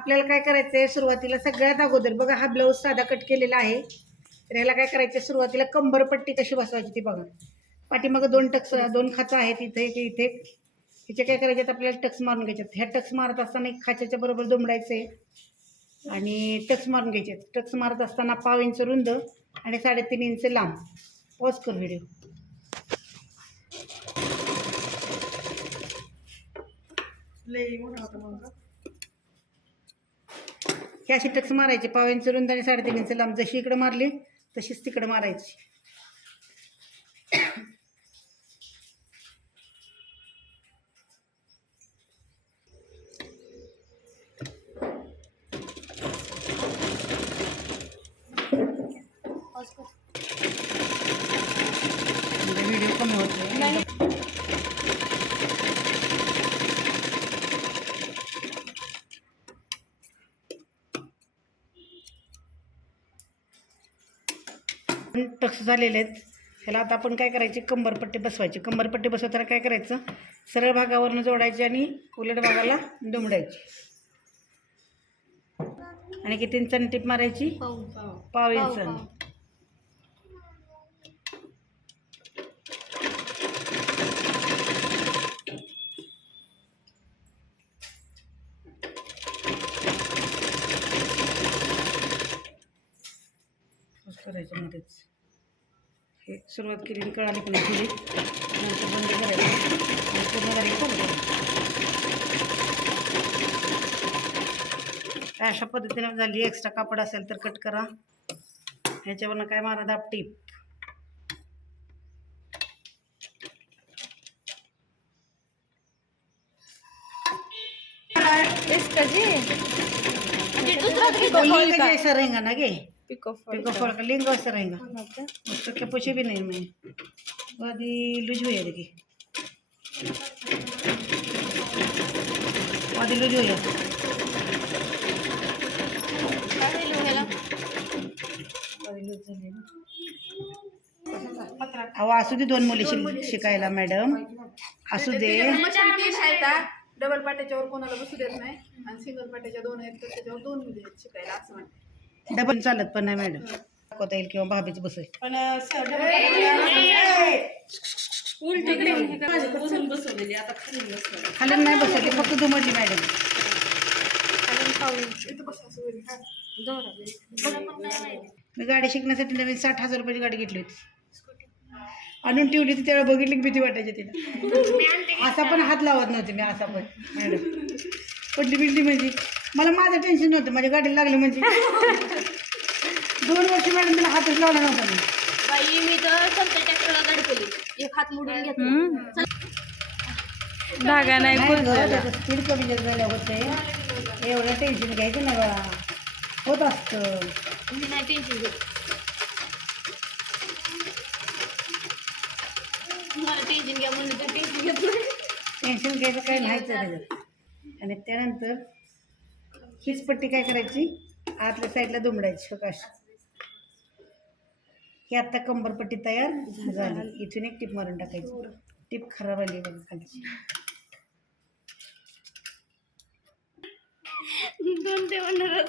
आपल्याला काय करायचं आहे सुरुवातीला सगळ्यात अगोदर बघा हा ब्लाऊज साधा कट केलेला आहे. तर ह्याला काय करायचं सुरुवातीला कंबरपट्टी कशी बसवायची ती बघा. पाठीमागं 2 खाचा आहेत इथे इथे. हिचे काय करायचे आपल्याला टक्स मारून घ्यायचे. ह्या टक्स मारत असताना एक खाच्याच्या बरोबर दुमडायचे आणि टक्स मारून घ्यायचे. टक्स मारत असताना 1.5 इंच रुंद आणि 3.5 इंच लांब. पॉज कर व्हिडिओ. हे अशी टक्स मारायची 1.5 इंच रुंद आणि 3.5 इंच लांब. जशी इकडे मारली तशीच तिकडे मारायची. व्हिडिओ कमी होतो. टक्स झालेले आहेत. ह्याला आता आपण काय करायचे कंबरपट्टी बसवायची. कंबरपट्टी बसवताना काय करायचं सरळ भागावरनं जोडायची आणि उलट भागाला दुमडायची. आणि किती इंचाने टिप मारायची 1.5 इंचाने. करायचं मध्येच हे सुरुवात केलेली कळाली पण थोडी नंतर बंद करायचं आणि पूर्ण झाली चालू. अशा पद्धतीने झाली. एक्स्ट्रा कापड असेल तर कट करा. ह्याच्यावरनं काय मारा दाब टीप. ऐसा रहेगा ना गे पिको फॉल का लिंग ऐसा रहेगा उसका क्या पूछे भी नहीं मैं आधी लूज हो जाएगी आधी लूज हो जाए. अहो असू दे 2 मुली शिकायला मॅडम असू दे. डबल पाट्याच्यावर कोणाला बसू देत नाही आणि सिंगल पाट्याच्या 2 आहेत तर त्याच्यावर 2 मुली आहेत शिकायला असं म्हणते. डबल चालत पण नाही मॅडम. दाखवता येईल किंवा भाभीच बसेल पण खाली नाही बसवली फक्त दुमडली मॅडम. मी गाडी शिकण्यासाठी नवीन 60,000 रुपयाची गाडी घेतली होती. आणून ठेवली होती त्यावेळेला बघितली की भीती वाटायची तिला. असा पण हात लावत नव्हते मी. असा पण मॅडम पडली बिडली म्हणजे मला माझं टेन्शन नव्हतं. माझ्या गाडीला लागलं म्हणजे 2 वर्ष मॅडम तिला हातच लावला नव्हता मी तर संत ट्रॅक्टरला गाडी केली. एक हात मोडून घेतला. धागा नाही स्पीड कमी जास्त झाल्या होते. एवढं टेन्शन घ्यायचं ना बा. होत असतं. मी नाही टेन्शन घेत. मला टेन्शन घ्या म्हणलं तर टेन्शन घेत नाही. टेन्शन घ्यायचं काय नाहीच त्याच्यात. आणि त्यानंतर हीच पट्टी काय करायची आतल्या साईडला दुमडायची. कशी ही आत्ता कंबरपट्टी तयार झाली. इथून एक टीप मारून टाकायची. टीप खराब आली बघा खालची. 2 ते 15